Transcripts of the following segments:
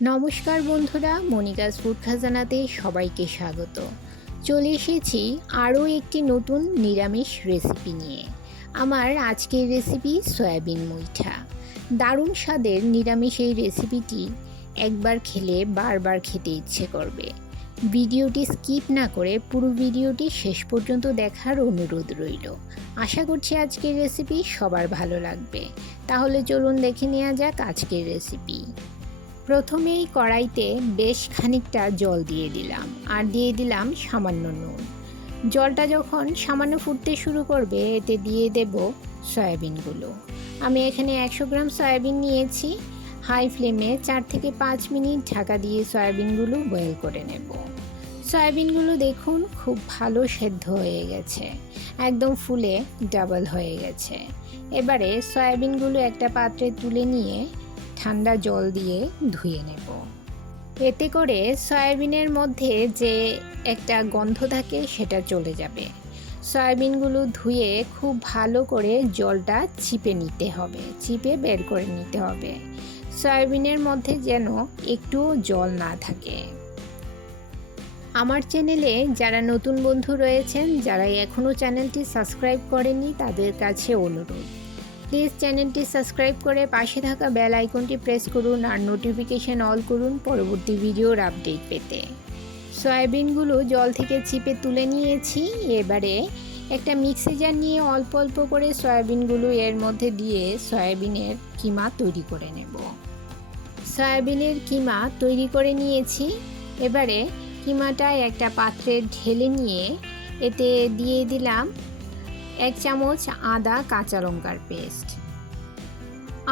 নমস্কার বন্ধুরা, Monica's food খাজানাতে সবাইকে স্বাগত। চলে এসেছি আরও একটি নতুন নিরামিষ রেসিপি নিয়ে। আমার আজকের রেসিপি সয়াবিন মুইঠা। দারুণ স্বাদের নিরামিষ এই রেসিপিটি একবার খেলে বারবার খেতে ইচ্ছে করবে। ভিডিওটি স্কিপ না করে পুরো ভিডিওটি শেষ পর্যন্ত দেখার অনুরোধ রইল। আশা করছি আজকের রেসিপি সবার ভালো লাগবে। তাহলে চলুন দেখে নেওয়া যাক আজকের রেসিপি। প্রথমেই কড়াইতে বেশ খানিকটা জল দিয়ে দিলাম আর দিয়ে দিলাম সামান্য নুন। জলটা যখন সামান্য ফুটতে শুরু করবে এতে দিয়ে দেব সয়াবিনগুলো। আমি এখানে 100 গ্রাম সয়াবিন নিয়েছি। হাই ফ্লেমে 4 থেকে 5 মিনিট ঢাকা দিয়ে সয়াবিনগুলো বয়েল করে নেব। সয়াবিনগুলো দেখুন খুব ভালো সেদ্ধ হয়ে গেছে, একদম ফুলে ডাবল হয়ে গেছে। এবারে সয়াবিনগুলো একটা পাত্রে তুলে নিয়ে ঠান্ডা জল দিয়ে ধুয়ে নেব। এতে করে সয়াবিনের মধ্যে যে একটা গন্ধ থাকে সেটা চলে যাবে। সয়াবিনগুলো ধুয়ে খুব ভালো করে জলটা চিপে নিতে হবে, চিপে বের করে নিতে হবে। সয়াবিনের মধ্যে যেন একটুও জল না থাকে। আমার চ্যানেলে যারা নতুন বন্ধু রয়েছেন, যারা এখনও চ্যানেলটি সাবস্ক্রাইব করেনি, তাদের কাছে অনুরোধ, প্লিজ চ্যানেলটি সাবস্ক্রাইব করে পাশে থাকা বেল আইকনটি প্রেস করুন আর নোটিফিকেশান অল করুন পরবর্তী ভিডিওর আপডেট পেতে। সয়াবিনগুলো জল থেকে চিপে তুলে নিয়েছি। এবারে একটা মিক্সি জার নিয়ে অল্প অল্প করে সয়াবিনগুলো এর মধ্যে দিয়ে সয়াবিনের কিমা তৈরি করে নেব। সয়াবিনের কিমা তৈরি করে নিয়েছি। এবারে কিমাটা একটা পাত্রে ঢেলে নিয়ে এতে দিয়ে দিলাম 1 চামচ আদা কাঁচা লঙ্কার পেস্ট,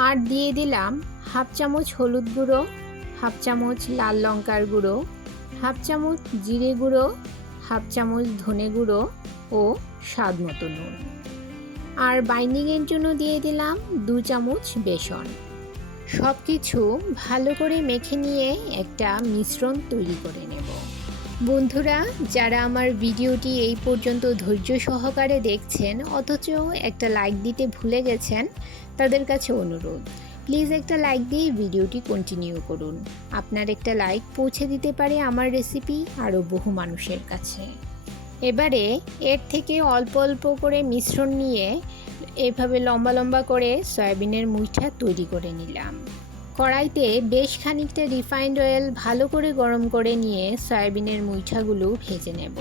আর দিয়ে দিলাম 1/2 চামচ হলুদ গুঁড়ো, 1/2 চামচ লাল লঙ্কার গুঁড়ো, 1/2 চামচ জিরে গুঁড়ো, 1/2 চামচ ধনে গুঁড়ো ও স্বাদ মতো নুন। আর বাইন্ডিংয়ের জন্য দিয়ে দিলাম 2 চামচ বেসন। সব কিছু ভালো করে মেখে নিয়ে একটা মিশ্রণ তৈরি করে নেব। বন্ধুরা, যারা আমার ভিডিওটি এই পর্যন্ত ধৈর্য সহকারে দেখছেন অথচ একটা লাইক দিতে ভুলে গেছেন, তাদের কাছে অনুরোধ, প্লিজ একটা লাইক দিয়ে ভিডিওটি কন্টিনিউ করুন। আপনার একটা লাইক পৌঁছে দিতে পারে আমার রেসিপি আরও বহু মানুষের কাছে। এবারে এর থেকে অল্প অল্প করে মিশ্রণ নিয়ে এভাবে লম্বা লম্বা করে সয়াবিনের মুইঠা তৈরি করে নিলাম। কড়াইতে বেশ খানিকটা রিফাইন্ড অয়েল ভালো করে গরম করে নিয়ে সয়াবিনের মুইঠাগুলো ভেজে নেব।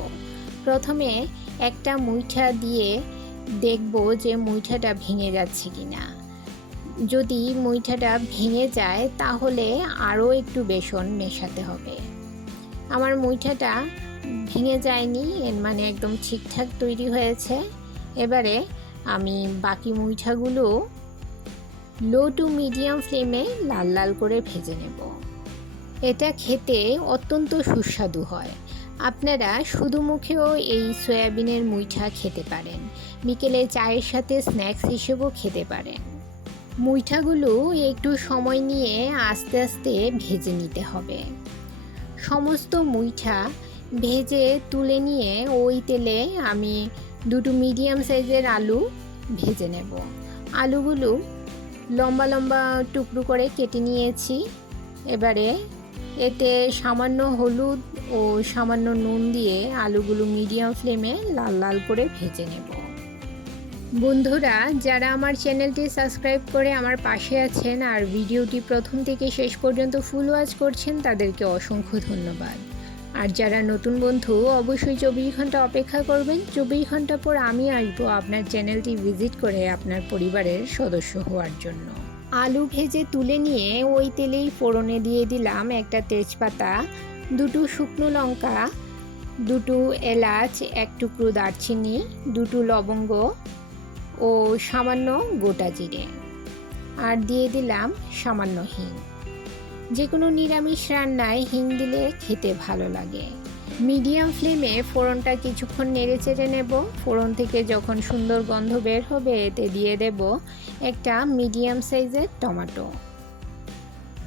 প্রথমে একটা মুইঠা দিয়ে দেখব যে মুইঠাটা ভেঙে যাচ্ছে কিনা। যদি মুইঠাটা ভেঙে যায় তাহলে আরও একটু বেসন মেশাতে হবে। আমার মুইঠাটা ভেঙে যায়নি, এর মানে একদম ঠিকঠাক তৈরি হয়েছে। এবারে আমি বাকি মুইঠাগুলো লো টু মিডিয়াম ফ্লেমে লাল লাল করে ভেজে নেব। এটা খেতে অত্যন্ত সুস্বাদু হয়। আপনারা শুধু মুখেও এই সয়াবিনের মুইঠা খেতে পারেন, বিকেলে চায়ের সাথে স্ন্যাক্স হিসেবেও খেতে পারেন। মুইঠাগুলো একটু সময় নিয়ে আস্তে আস্তে ভেজে নিতে হবে। সমস্ত মুইঠা ভেজে তুলে নিয়ে ওই তেলে আমি 2টো মিডিয়াম সাইজের আলু ভেজে নেব। আলুগুলো লম্বা লম্বা টুকরো করে কেটে নিয়েছি। এবারে এতে সামান্য হলুদ ও সামান্য নুন দিয়ে আলুগুলো মিডিয়াম ফ্লেমে লাল লাল করে ভেজে নেব। বন্ধুরা, যারা আমার চ্যানেলটি সাবস্ক্রাইব করে আমার পাশে আছেন আর ভিডিওটি প্রথম থেকে শেষ পর্যন্ত ফুল ওয়াচ করছেন, তাদেরকে অসংখ্য ধন্যবাদ। আর যারা নতুন বন্ধু, অবশ্যই 24 ঘন্টা অপেক্ষা করবেন। 24 ঘন্টা পর আমি আসবো আপনার চ্যানেলটি ভিজিট করে আপনার পরিবারের সদস্য হওয়ার জন্য। আলু ভেজে তুলে নিয়ে ওই তেলেই ফোড়নে দিয়ে দিলাম একটা তেজপাতা, 2টো শুকনো লঙ্কা, 2টো এলাচ, 1 টুকরো দারচিনি, 2টো লবঙ্গ ও সামান্য গোটা জিরে, আর দিয়ে দিলাম সামান্য হিং। যে কোনো নিরামিষ রান্নায় হিং দিলে খেতে ভালো লাগে। মিডিয়াম ফ্লেমে ফোড়নটা কিছুক্ষণ নেড়ে চেড়ে নেব। ফোড়ন থেকে যখন সুন্দর গন্ধ বের হবে এতে দিয়ে দেব একটা মিডিয়াম সাইজের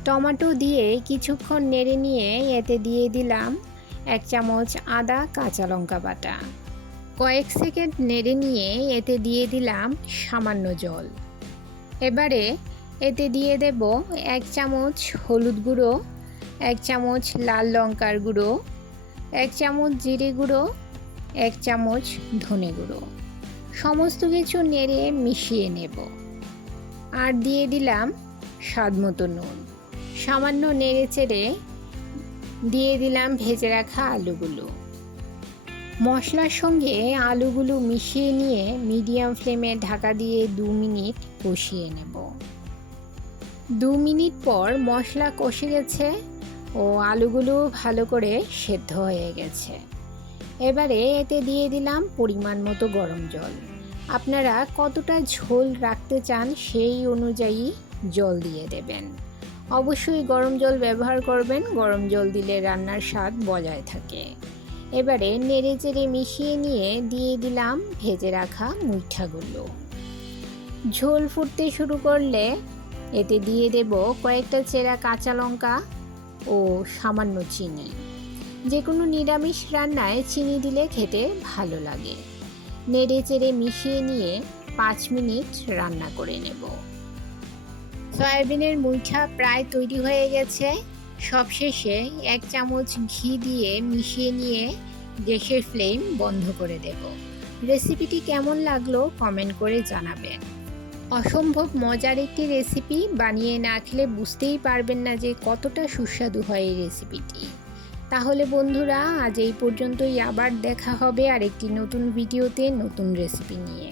টমেটো দিয়ে কিছুক্ষণ নেড়ে নিয়ে এতে দিয়ে দিলাম 1 চামচ আদা কাঁচা লঙ্কা বাটা। কয়েক সেকেন্ড নেড়ে নিয়ে এতে দিয়ে দিলাম সামান্য জল। এবারে এতে দিয়ে দেব 1 চামচ হলুদ গুঁড়ো, 1 চামচ লাল লঙ্কার গুঁড়ো, 1 চামচ জিরে গুঁড়ো, 1 চামচ ধনে গুঁড়ো। সমস্ত কিছু নেড়ে মিশিয়ে নেব। আর দিয়ে দিলাম স্বাদমতো নুন। সামান্য নেড়ে চেড়ে দিয়ে দিলাম ভেজে রাখা আলুগুলো। মশলার সঙ্গে আলুগুলো মিশিয়ে নিয়ে মিডিয়াম ফ্লেমে ঢাকা দিয়ে 2 মিনিট কষিয়ে নেব। 2 মিনিট পর মশলা কষে গেছে ও আলুগুলো ভালো করে সেদ্ধ হয়ে গেছে। এবারে এতে দিয়ে দিলাম পরিমাণ মতো গরম জল। আপনারা কতটা ঝোল রাখতে চান সেই অনুযায়ী জল দিয়ে দেবেন। অবশ্যই গরম জল ব্যবহার করবেন, গরম জল দিলে রান্নার স্বাদ বজায় থাকে। এবারে নেড়ে চেড়ে মিশিয়ে নিয়ে দিয়ে দিলাম ভেজে রাখা মুইঠাগুলো। ঝোল ফুটতে শুরু করলে এতে দিয়ে দেব কয়েকটা চেরা কাঁচা লঙ্কা ও সামান্য চিনি। যে কোনো নিরামিষ রান্নায় চিনি দিলে খেতে ভালো লাগে। নেড়ে চেড়ে মিশিয়ে নিয়ে 5 মিনিট রান্না করে নেব। সয়াবিনের মুইঠা প্রায় তৈরি হয়ে গেছে। সবশেষে 1 চামচ ঘি দিয়ে মিশিয়ে নিয়ে গ্যাসের ফ্লেম বন্ধ করে দেব। রেসিপিটি কেমন লাগলো কমেন্ট করে জানাবেন। অসম্ভব মজার একটি রেসিপি, বানিয়ে না খেলে বুঝতেই পারবেন না যে কতটা সুস্বাদু হয় এই রেসিপিটি। তাহলে বন্ধুরা আজ এই পর্যন্তই, আবার দেখা হবে আরেকটি নতুন ভিডিওতে নতুন রেসিপি নিয়ে।